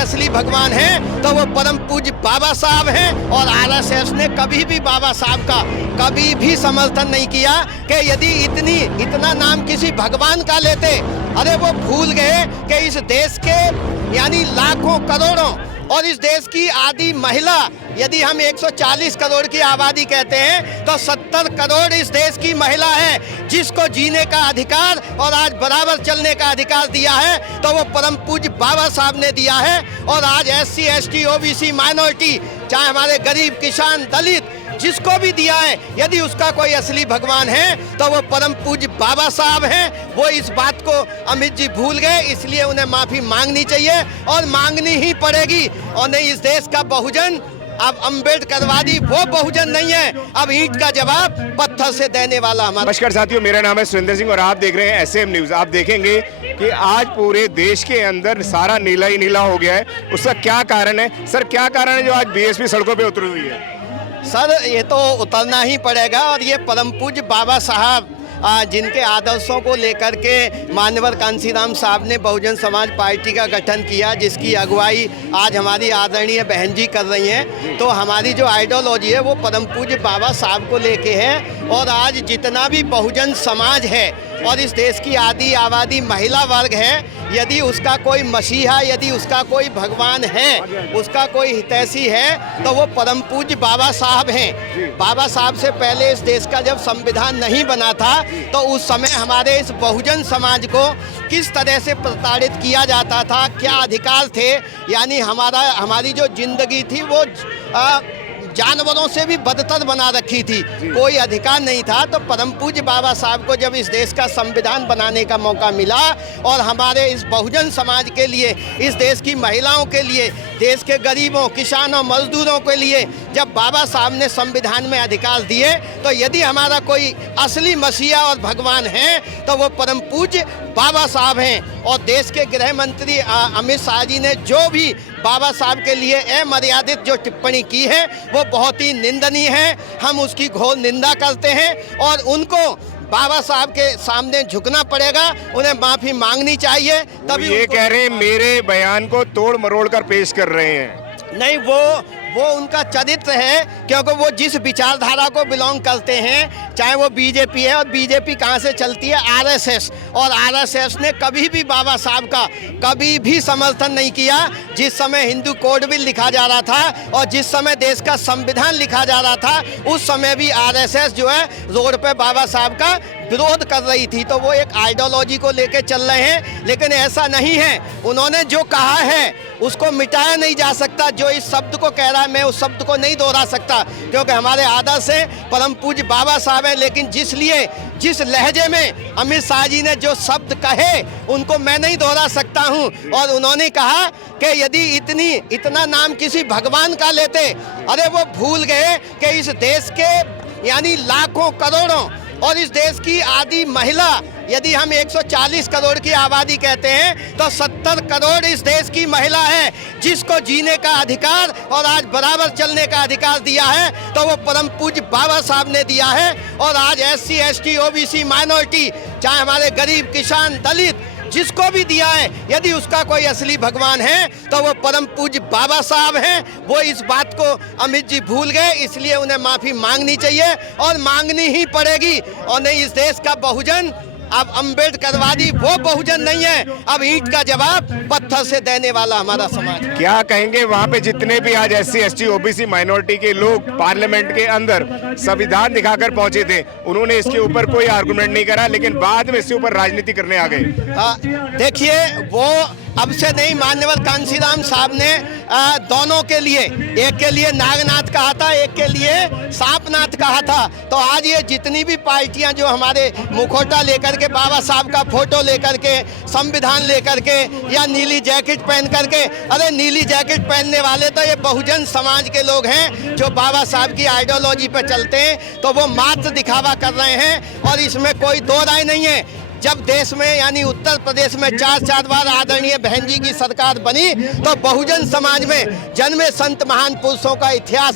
असली भगवान है तो वो परम पूज्य बाबा साहब हैं। और आरएसएस ने कभी भी बाबा साहब का कभी भी समर्थन नहीं किया कि यदि इतना नाम किसी भगवान का लेते। अरे वो भूल गए कि इस देश के यानी लाखों करोड़ों और इस देश की आधी महिला, यदि हम 140 करोड़ की आबादी कहते हैं तो 70 करोड़ इस देश की महिला है जिसको जीने का अधिकार और आज बराबर चलने का अधिकार दिया है तो वो परम पूज्य बाबा साहब ने दिया है। और आज SC ST OBC माइनॉरिटी, चाहे हमारे गरीब किसान दलित, जिसको भी दिया है, यदि उसका कोई असली भगवान है तो वो परम पूज्य बाबा साहब हैं। वो इस बात को अमित जी भूल गए, इसलिए उन्हें माफी मांगनी चाहिए और मांगनी ही पड़ेगी। और नहीं, इस देश का बहुजन अब अम्बेडकरवादी वो बहुजन नहीं है, अब ईंट का जवाब पत्थर से देने वाला हमारा। नमस्कार साथियों, मेरा नाम है सुरेंद्र सिंह और आप देख रहे हैं SM न्यूज़। आप देखेंगे कि आज पूरे देश के अंदर सारा नीला ही नीला हो गया है। उसका क्या कारण है सर? क्या कारण है जो आज BSP सड़कों पे उतरी हुई है? सर, ये तो उतरना ही पड़ेगा। और ये परम पूज्य बाबा साहब जिनके आदर्शों को लेकर के मान्यवर कांशीराम साहब ने बहुजन समाज पार्टी का गठन किया, जिसकी अगुवाई आज हमारी आदरणीय बहन जी कर रही हैं। तो हमारी जो आइडियोलॉजी है वो परम पूज्य बाबा साहब को लेके है। और आज जितना भी बहुजन समाज है और इस देश की आधी आबादी महिला वर्ग है, यदि उसका कोई मसीहा, यदि उसका कोई भगवान है, उसका कोई हितैषी है तो वो परम पूज्य बाबा साहब हैं। बाबा साहब से पहले इस देश का जब संविधान नहीं बना था तो उस समय हमारे इस बहुजन समाज को किस तरह से प्रताड़ित किया जाता था, क्या अधिकार थे, यानी हमारी जो जिंदगी थी वो जानवरों से भी बदतर बना रखी थी, कोई अधिकार नहीं था। तो परम पूज्य बाबा साहब को जब इस देश का संविधान बनाने का मौका मिला और हमारे इस बहुजन समाज के लिए, इस देश की महिलाओं के लिए, देश के गरीबों, किसानों, मजदूरों के लिए जब बाबा साहब ने संविधान में अधिकार दिए, तो यदि हमारा कोई असली मसीहा और भगवान है तो वो परम पूज्य बाबा साहब हैं। और देश के गृह मंत्री अमित शाह जी ने जो भी बाबा साहब के लिए अमर्यादित जो टिप्पणी की है वो बहुत ही निंदनीय है। हम उसकी घोर निंदा करते हैं और उनको बाबा साहब के सामने झुकना पड़ेगा, उन्हें माफ़ी मांगनी चाहिए। तभी ये कह रहे हैं मेरे बयान को तोड़ मरोड़ कर पेश कर रहे हैं। नहीं, वो उनका चरित्र है, क्योंकि वो जिस विचारधारा को बिलोंग करते हैं, चाहे वो बीजेपी है, और बीजेपी कहाँ से चलती है? आरएसएस। और आरएसएस ने कभी भी बाबा साहब का कभी भी समर्थन नहीं किया। जिस समय हिंदू कोड बिल लिखा जा रहा था और जिस समय देश का संविधान लिखा जा रहा था, उस समय भी आरएसएस जो है रोड पे बाबा साहब का विरोध कर रही थी। तो वो एक आइडियोलॉजी को लेकर चल रहे हैं, लेकिन ऐसा नहीं है। उन्होंने जो कहा है उसको मिटाया नहीं जा सकता। जो इस शब्द को कह रहा है, मैं उस शब्द को नहीं दोहरा सकता, क्योंकि हमारे आदर्श से परम पूज्य बाबा साहब हैं। लेकिन जिस लहजे में अमित शाह जी ने जो शब्द कहे उनको मैं नहीं दोहरा सकता हूं। और उन्होंने कहा कि यदि इतना नाम किसी भगवान का लेते। अरे वो भूल गए कि इस देश के यानी लाखों करोड़ों और इस देश की आधी महिला, यदि हम 140 करोड़ की आबादी कहते हैं तो 70 करोड़ इस देश की महिला है जिसको जीने का अधिकार और आज बराबर चलने का अधिकार दिया है तो वो परम पूज्य बाबा साहब ने दिया है। और आज SC ST OBC माइनॉरिटी, चाहे हमारे गरीब किसान दलित, जिसको भी दिया है, यदि उसका कोई असली भगवान है तो वो परम पूज्य बाबा साहब हैं। वो इस बात को अमित जी भूल गए, इसलिए उन्हें माफ़ी मांगनी चाहिए और मांगनी ही पड़ेगी। और नहीं, इस देश का बहुजन अब अम्बेडकरवादी वो बहुजन नहीं है, अब ईंट का जवाब पत्थर से देने वाला हमारा समाज। क्या कहेंगे वहाँ पे जितने भी आज SC ST OBC माइनॉरिटी के लोग पार्लियामेंट के अंदर संविधान दिखाकर पहुंचे थे, उन्होंने इसके ऊपर कोई आर्गुमेंट नहीं करा, लेकिन बाद में इसके ऊपर राजनीति करने आ गए। देखिए, वो अब से नहीं, मान्यवर कांशीराम साहब ने दोनों के लिए, एक के लिए नागनाथ कहा था, एक के लिए सांपनाथ कहा था। तो आज ये जितनी भी पार्टियां जो हमारे मुखौटा लेकर के, बाबा साहब का फोटो लेकर के, संविधान लेकर के, या नीली जैकेट पहन करके, अरे नीली जैकेट पहनने वाले तो ये बहुजन समाज के लोग हैं जो बाबा साहब की आइडियोलॉजी पे चलते हैं। तो वो मात्र दिखावा कर रहे हैं और इसमें कोई दो राय नहीं है। जब देश में यानी उत्तर प्रदेश में 4 बार आदरणीय बहन जी की सरकार बनी तो बहुजन समाज में जन्मे संत महान पुरुषों का इतिहास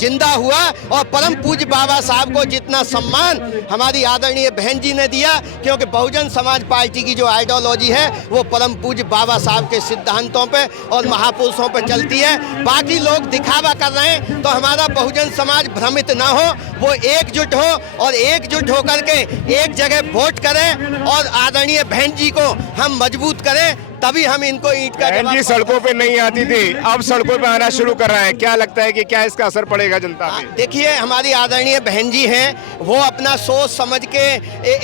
जिंदा हुआ और परम पूज्य बाबा साहब को जितना सम्मान हमारी आदरणीय बहन जी ने दिया, क्योंकि बहुजन समाज पार्टी की जो आइडियोलॉजी है वो परम पूज्य बाबा साहब के सिद्धांतों पे और महापुरुषों पे चलती है। बाकी लोग दिखावा कर रहे हैं तो हमारा बहुजन समाज भ्रमित ना हो, वो एकजुट हो और एकजुट होकर के एक जगह वोट करें और आदरणीय बहन जी को हम मजबूत करें, तभी हम इनको ईंट का बहन जी सड़कों पे नहीं आती थी, अब सड़कों पे आना शुरू कर रहा है। क्या लगता है कि क्या इसका असर पड़ेगा जनता पे? देखिए, हमारी आदरणीय बहन जी हैं, वो अपना सोच समझ के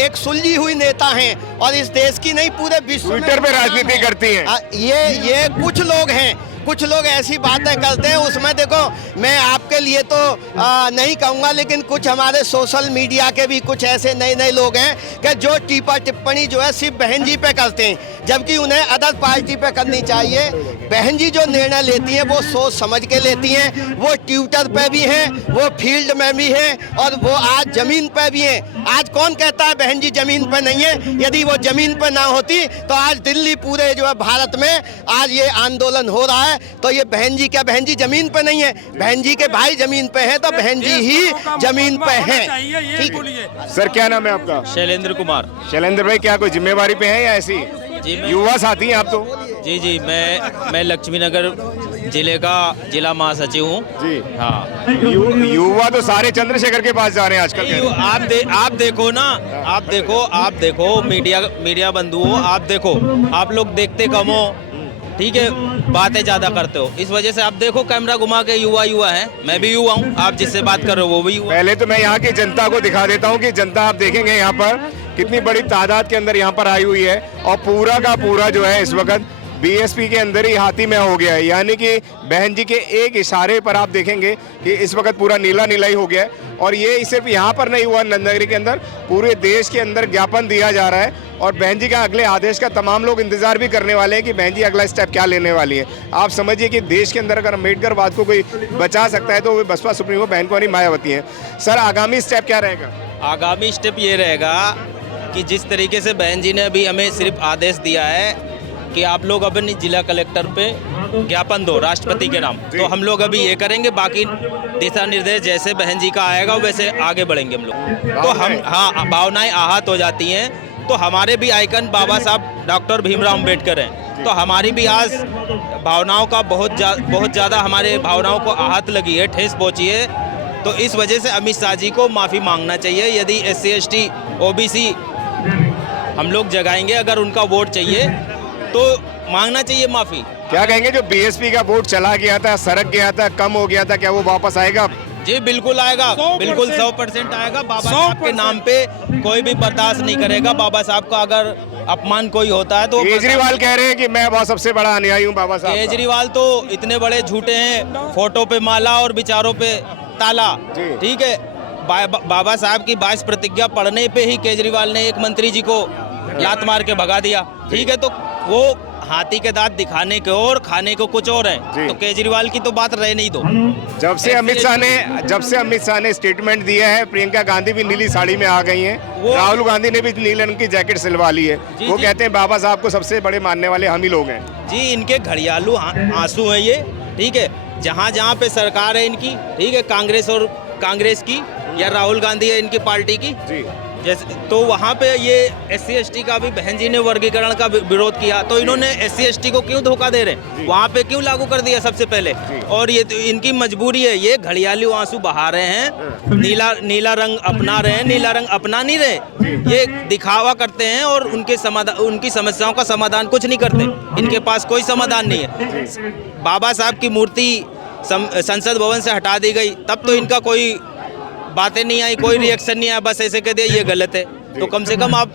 एक सुलझी हुई नेता हैं और इस देश की नहीं पूरे विश्व में ट्विटर पे राजनीति करती हैं। ये कुछ लोग हैं, कुछ लोग ऐसी बातें करते हैं, उसमें देखो मैं आपके लिए तो नहीं कहूँगा, लेकिन कुछ हमारे सोशल मीडिया के भी कुछ ऐसे नए लोग हैं कि जो टीपा टिप्पणी जो है सिर्फ बहन जी पे करते हैं, जबकि उन्हें अदर पार्टी पे करनी चाहिए। बहन जी जो निर्णय लेती हैं वो सोच समझ के लेती हैं, वो ट्विटर पे भी हैं, वो फील्ड में भी हैं और वो आज जमीन पे भी हैं। आज कौन कहता है बहन जी जमीन पे नहीं है? यदि वो जमीन पे ना होती तो आज दिल्ली पूरे जो है भारत में आज ये आंदोलन हो रहा है। तो ये बहन जी क्या बहन जी जमीन पे नहीं है? बहन जी के भाई जमीन पे हैं तो बहन जी ही जमीन पे हैं। ठीक है सर, क्या नाम है आपका? शैलेंद्र कुमार। शैलेंद्र भाई, क्या कोई जिम्मेवारी पे है या ऐसी? जी युवा साथी हैं आप तो? जी मैं लक्ष्मी नगर जिले का जिला महासचिव हूँ जी। हाँ। युवा तो सारे चंद्रशेखर के पास जा रहे हैं आजकल। आप देखो ना, आप देखो मीडिया बंधु हो, आप देखो, आप लोग देखते कम हो, ठीक है, बातें ज्यादा करते हो, इस वजह से आप देखो कैमरा घुमा के युवा है, मैं भी युवा हूँ, आप जिससे बात कर रहे हो वो भी युवा। पहले तो मैं यहाँ की जनता को दिखा देता हूँ कि जनता आप देखेंगे यहाँ पर कितनी बड़ी तादाद के अंदर यहाँ पर आई हुई है और पूरा का पूरा जो है इस वक्त बीएसपी के अंदर ही हाथी में हो गया है। यानी कि बहन जी के एक इशारे पर आप देखेंगे कि इस वक्त पूरा नीला ही हो गया है। और ये सिर्फ यहाँ पर नहीं हुआ, नंदनगरी के अंदर पूरे देश के अंदर ज्ञापन दिया जा रहा है और बहन जी का अगले आदेश का तमाम लोग इंतजार भी करने वाले हैं कि बहन जी अगला स्टेप क्या लेने वाली है। आप समझिए कि देश के अंदर अगर अम्बेडकरवाद को कोई बचा सकता है तो वो बसपा सुप्रीमो बहन को नहीं, मायावती है। सर, आगामी स्टेप क्या रहेगा? आगामी स्टेप ये रहेगा कि जिस तरीके से बहन जी ने अभी हमें सिर्फ आदेश दिया है कि आप लोग अपनी जिला कलेक्टर पे ज्ञापन दो राष्ट्रपति के नाम, तो हम लोग अभी ये करेंगे, बाकी दिशा निर्देश जैसे बहन जी का आएगा वैसे आगे बढ़ेंगे हम लोग। तो हम भावनाएं आहत हो जाती हैं, तो हमारे भी आइकन बाबा साहब डॉक्टर भीमराव अम्बेडकर हैं, तो हमारी भी आज भावनाओं का बहुत ज़्यादा हमारे भावनाओं को आहत लगी है, ठेस पहुँची है। तो इस वजह से अमित शाह जी को माफ़ी मांगना चाहिए। यदि SC ST OBC हम लोग जगाएंगे, अगर उनका वोट चाहिए तो मांगना चाहिए माफी। क्या कहेंगे, जो बीएसपी का वोट चला गया था, सरक गया था, कम हो गया था, क्या वो वापस आएगा? जी बिल्कुल आएगा, बिल्कुल 100% आएगा। बाबा साहब के नाम पे कोई भी बर्दाश्त नहीं करेगा। बाबा साहब का अगर अपमान कोई होता है तो केजरीवाल कह रहे हैं कि मैं बहुत सबसे बड़ा अनुयायी हूँ बाबा साहब। केजरीवाल तो इतने बड़े झूठे हैं, फोटो पे माला और विचारों पे ताला, ठीक है। बाबा साहब की 22 प्रतिज्ञा पढ़ने पे ही केजरीवाल ने एक मंत्री जी को लात मार के भगा दिया, ठीक है। तो वो हाथी के दांत दिखाने के और खाने को कुछ और है, तो केजरीवाल की तो बात रह नहीं दो। जब से अमित शाह ने स्टेटमेंट दिया है, प्रियंका गांधी भी नीली साड़ी में आ गई हैं, राहुल गांधी ने भी नीले रंग की जैकेट सिलवा ली है। वो कहते हैं बाबा साहब को सबसे बड़े मानने वाले हम ही लोग हैं। जी, इनके घड़ियालू आंसू हैं ये, ठीक है। जहाँ पे सरकार है इनकी, ठीक है, कांग्रेस की या राहुल गांधी है इनकी पार्टी की, जैसे, तो वहाँ पे ये SC ST का भी बहन जी ने वर्गीकरण का विरोध किया, तो इन्होंने SC ST को क्यों धोखा दे रहे हैं? वहाँ पे क्यों लागू कर दिया सबसे पहले? और ये तो इनकी मजबूरी है, ये घड़ियाली आंसू बहा रहे हैं, नीला रंग अपना रहे हैं, नीला रंग अपना नहीं रहे, ये दिखावा करते हैं और उनकी समस्याओं का समाधान कुछ नहीं करते। इनके पास कोई समाधान नहीं है। बाबा साहब की मूर्ति संसद भवन से हटा दी गई, तब तो इनका कोई बातें नहीं आई, कोई रिएक्शन नहीं आया, बस ऐसे कह दिया ये गलत है। तो कम से कम आप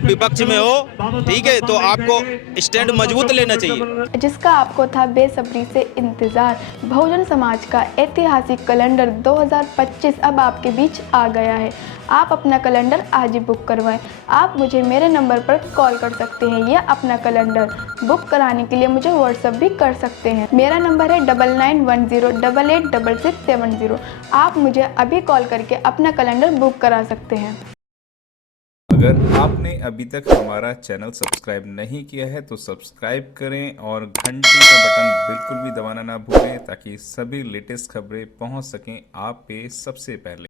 विपक्ष में हो, ठीक है, तो आपको स्टैंड मजबूत लेना चाहिए। जिसका आपको था बेसब्री से इंतजार, बहुजन समाज का ऐतिहासिक कैलेंडर 2025 अब आपके बीच आ गया है। आप अपना कैलेंडर आज ही बुक करवाएं। आप मुझे मेरे नंबर पर कॉल कर सकते हैं या अपना कैलेंडर बुक कराने के लिए मुझे व्हाट्सएप भी कर सकते हैं। मेरा नंबर है 9910886670। आप मुझे अभी कॉल करके अपना कैलेंडर बुक करा सकते हैं। अगर आपने अभी तक हमारा चैनल सब्सक्राइब नहीं किया है तो सब्सक्राइब करें और घंटी का बटन बिल्कुल भी दबाना ना भूलें ताकि सभी लेटेस्ट खबरें पहुंच सकें आप पे सबसे पहले।